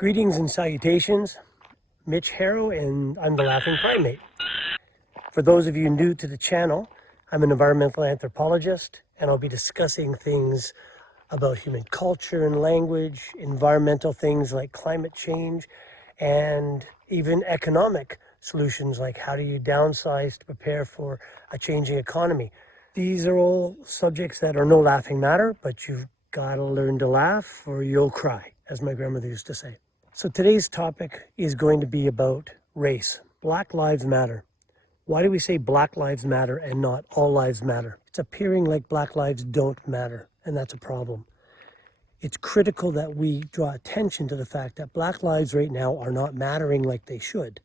Greetings and salutations, Mitch Harrow, and I'm the Laughing Primate. For those of you new to the channel, I'm an environmental anthropologist, and I'll be discussing things about human culture and language, environmental things like climate change, and even economic solutions like how do you downsize to prepare for a changing economy. These are all subjects that are no laughing matter, but you've got to learn to laugh or you'll cry, as my grandmother used to say. So today's topic is going to be about race. Black Lives Matter. Why do we say Black Lives Matter and not All Lives Matter? It's appearing like Black lives don't matter, and that's a problem. It's critical that we draw attention to the fact that Black lives right now are not mattering like they should.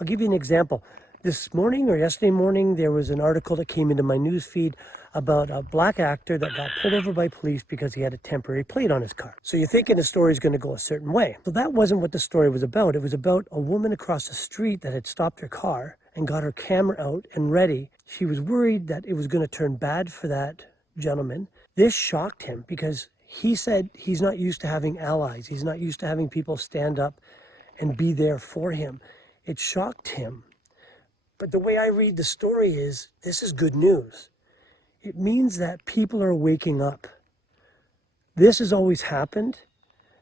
I'll give you an example. This morning or yesterday morning, there was an article that came into my news feed about a black actor that got pulled over by police because he had a temporary plate on his car. So you're thinking the story is going to go a certain way. So that wasn't what the story was about. It was about a woman across the street that had stopped her car and got her camera out and ready. She was worried that it was going to turn bad for that gentleman. This shocked him because he said he's not used to having allies. He's not used to having people stand up and be there for him. It shocked him. But the way I read the story is, this is good news. It means that people are waking up. This has always happened.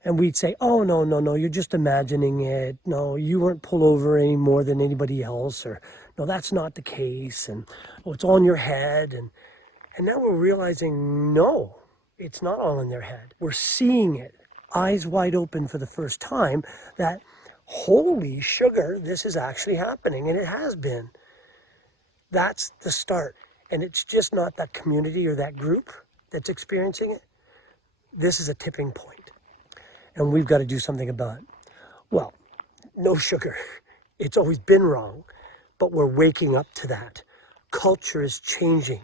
And we'd say, oh, no, you're just imagining it. No, you weren't pulled over any more than anybody else. Or, no, that's not the case. And, oh, it's all in your head. And now we're realizing, no, it's not all in their head. We're seeing it, eyes wide open for the first time, that holy sugar, this is actually happening, and it has been. That's the start. And it's just not that community or that group that's experiencing it. This is a tipping point, and we've got to do something about it. Well, no sugar. It's always been wrong, but we're waking up to that. Culture is changing.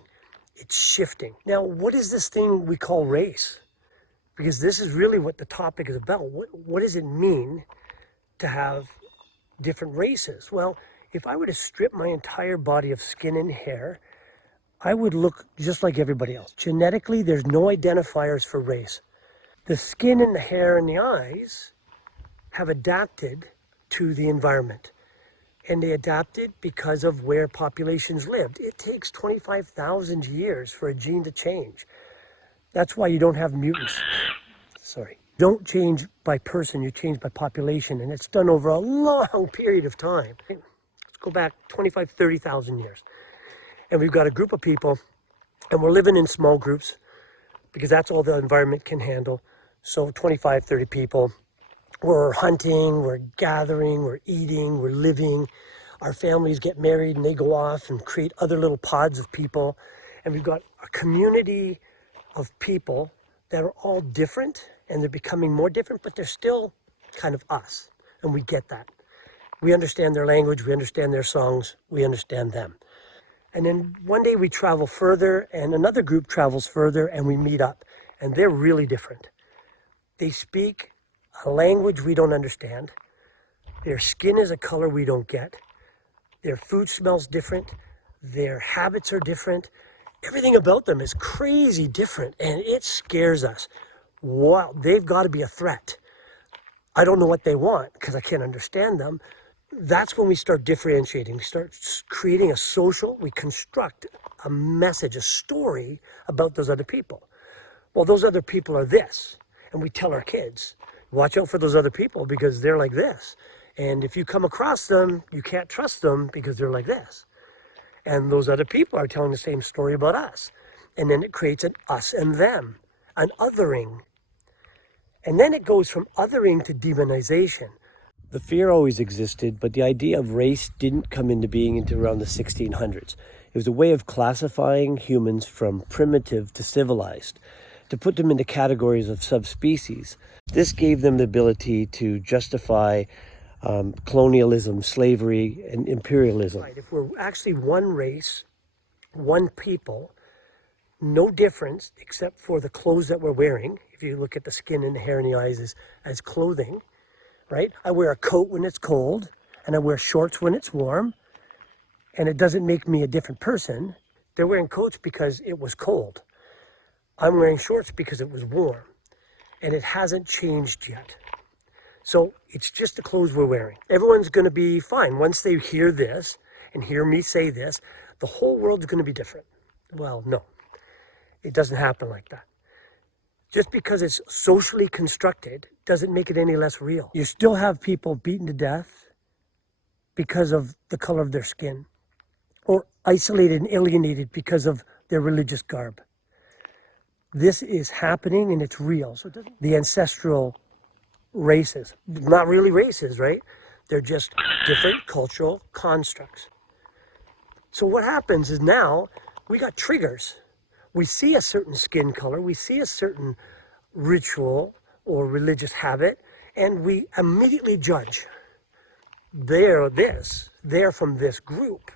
It's shifting. Now, what is this thing we call race? Because this is really what the topic is about. What does it mean to have different races? Well, if I were to strip my entire body of skin and hair, I would look just like everybody else. Genetically, there's no identifiers for race. The skin and the hair and the eyes have adapted to the environment. And they adapted because of where populations lived. It takes 25,000 years for a gene to change. That's why you don't have mutants. Sorry. Don't change by person, you change by population, and it's done over a long period of time. Let's go back 25, 30,000 years. And we've got a group of people, and we're living in small groups because that's all the environment can handle. So 25, 30 people. We're hunting, we're gathering, we're eating, we're living. Our families get married and they go off and create other little pods of people. And we've got a community of people that are all different, and they're becoming more different, but they're still kind of us. And we get that. We understand their language, we understand their songs, we understand them. And then one day we travel further, and another group travels further, and we meet up. And they're really different. They speak a language we don't understand. Their skin is a color we don't get. Their food smells different. Their habits are different. Everything about them is crazy different, and it scares us. Wow, they've got to be a threat. I don't know what they want because I can't understand them. That's when we start differentiating. We start creating we construct a message, a story about those other people. Well, those other people are this, and we tell our kids, watch out for those other people because they're like this. And if you come across them, you can't trust them because they're like this. And those other people are telling the same story about us. And then it creates an us and them, an othering. And then it goes from othering to demonization. The fear always existed, but the idea of race didn't come into being until around the 1600s. It was a way of classifying humans from primitive to civilized, to put them into categories of subspecies. This gave them the ability to justify colonialism, slavery, and imperialism. Right. If we're actually one race, one people, no difference except for the clothes that we're wearing. If you look at the skin and the hair and the eyes as clothing, right? I wear a coat when it's cold, and I wear shorts when it's warm, and it doesn't make me a different person. They're wearing coats because it was cold. I'm wearing shorts because it was warm, and it hasn't changed yet. So it's just the clothes we're wearing. Everyone's going to be fine. Once they hear this and hear me say this, the whole world's going to be different. Well, no, it doesn't happen like that. Just because it's socially constructed doesn't make it any less real. You still have people beaten to death because of the color of their skin, or isolated and alienated because of their religious garb. This is happening and it's real. So the ancestral races, not really races, right? They're just different cultural constructs. So what happens is now we got triggers. We see a certain skin color, we see a certain ritual or religious habit, and we immediately judge. They're this, they're from this group.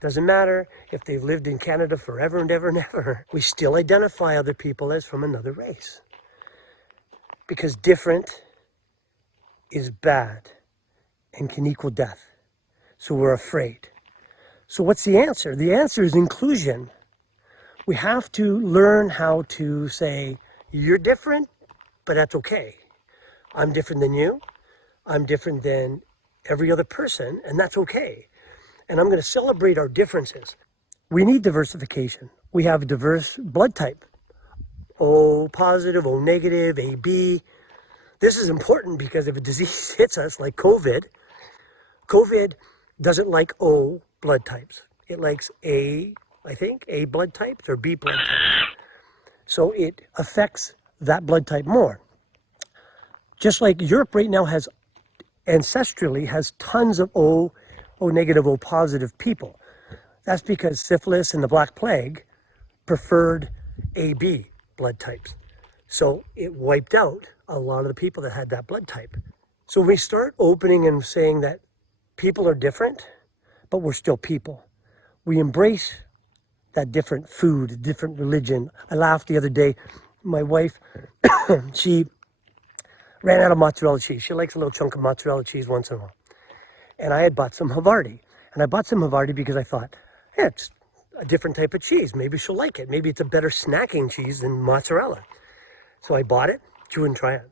Doesn't matter if they've lived in Canada forever and ever and ever. We still identify other people as from another race. Because different is bad and can equal death. So we're afraid. So what's the answer? The answer is inclusion. We have to learn how to say, you're different, but that's okay. I'm different than you. I'm different than every other person, and that's okay. And I'm going to celebrate our differences. We need diversification. We have a diverse blood type. O positive, O negative, AB. This is important because if a disease hits us like COVID doesn't like O blood types. It likes A blood types or B blood types. So it affects that blood type more. Just like Europe right now has ancestrally has tons of O negative, O positive people. That's because syphilis and the Black Plague preferred AB blood types. So it wiped out a lot of the people that had that blood type. So we start opening and saying that people are different, but we're still people. We embrace that different food, different religion. I laughed the other day. My wife, she ran out of mozzarella cheese. She likes a little chunk of mozzarella cheese once in a while. And I had bought some Havarti. And I bought some Havarti because I thought, hey, it's a different type of cheese. Maybe she'll like it. Maybe it's a better snacking cheese than mozzarella. So I bought it. She wouldn't try it.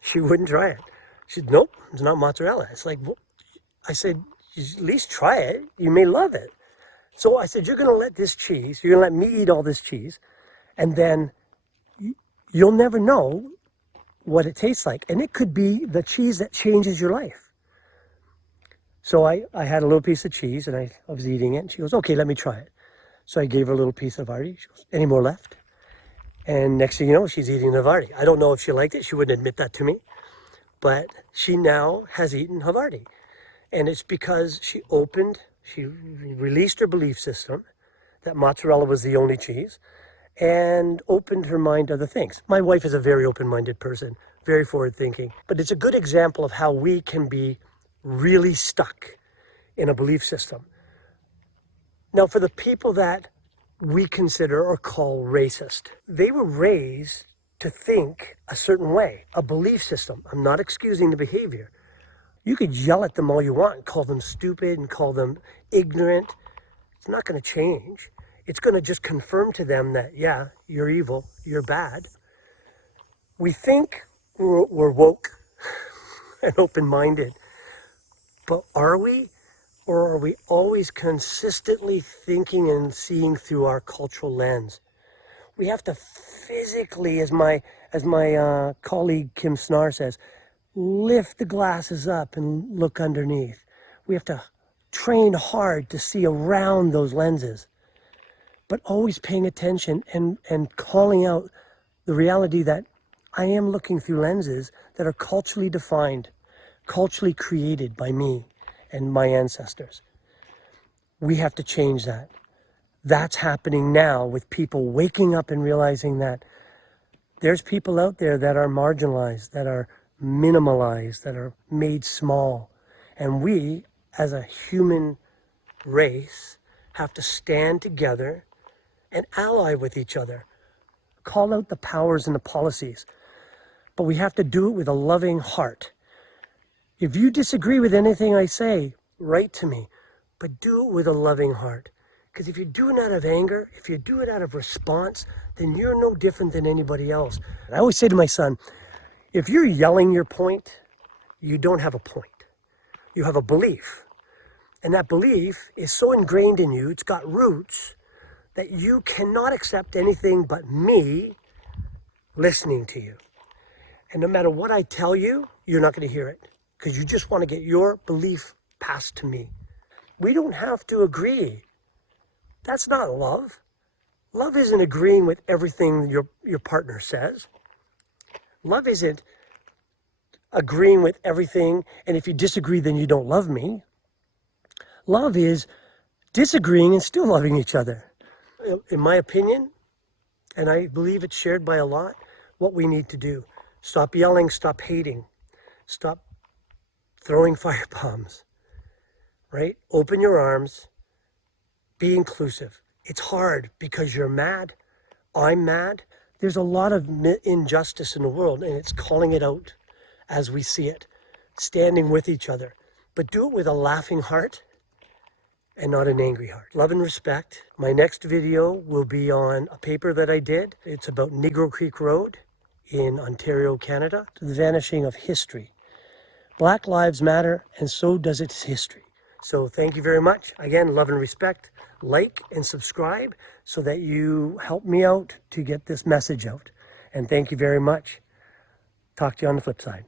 She wouldn't try it. She said, nope, it's not mozzarella. It's like, well, I said, at least try it. You may love it. So I said, you're going to let this cheese, you're going to let me eat all this cheese, and then you'll never know what it tastes like. And it could be the cheese that changes your life. So I had a little piece of cheese, and I was eating it, and she goes, okay, let me try it. So I gave her a little piece of Havarti. She goes, any more left? And next thing you know, she's eating Havarti. I don't know if she liked it. She wouldn't admit that to me. But she now has eaten Havarti. And it's because she released her belief system that mozzarella was the only cheese and opened her mind to other things. My wife is a very open-minded person, very forward-thinking. But it's a good example of how we can be really stuck in a belief system. Now, for the people that we consider or call racist, they were raised to think a certain way, a belief system. I'm not excusing the behavior. You could yell at them all you want, call them stupid and call them ignorant. It's not going to change. It's going to just confirm to them that, yeah, you're evil, you're bad. We think we're woke and open-minded, but are we? Or are we always consistently thinking and seeing through our cultural lens? We have to physically, as my colleague Kim Snar says, lift the glasses up and look underneath. We have to train hard to see around those lenses, but always paying attention and calling out the reality that I am looking through lenses that are culturally defined, culturally created by me and my ancestors. We have to change that. That's happening now with people waking up and realizing that there's people out there that are marginalized, that are minimalized, that are made small. And we, as a human race, have to stand together and ally with each other. Call out the powers and the policies. But we have to do it with a loving heart. If you disagree with anything I say, write to me, but do it with a loving heart. Because if you do it out of anger, if you do it out of response, then you're no different than anybody else. I always say to my son, If you're yelling your point, you don't have a point. You have a belief. And that belief is so ingrained in you, it's got roots, that you cannot accept anything but me listening to you. And no matter what I tell you, you're not going to hear it because you just want to get your belief passed to me. We don't have to agree. That's not love. Love isn't agreeing with everything your partner says. Love isn't agreeing with everything, and if you disagree, then you don't love me. Love is disagreeing and still loving each other. In my opinion, and I believe it's shared by a lot, what we need to do. Stop yelling, stop hating, stop throwing fire bombs, right? Open your arms, be inclusive. It's hard because you're mad, I'm mad. There's a lot of injustice in the world, and it's calling it out as we see it, standing with each other. But do it with a laughing heart and not an angry heart. Love and respect. My next video will be on a paper that I did. It's about Negro Creek Road in Ontario, Canada, the vanishing of history. Black lives matter, and so does its history. So thank you very much. Again, love and respect. Like and subscribe so that you help me out to get this message out. And thank you very much. Talk to you on the flip side.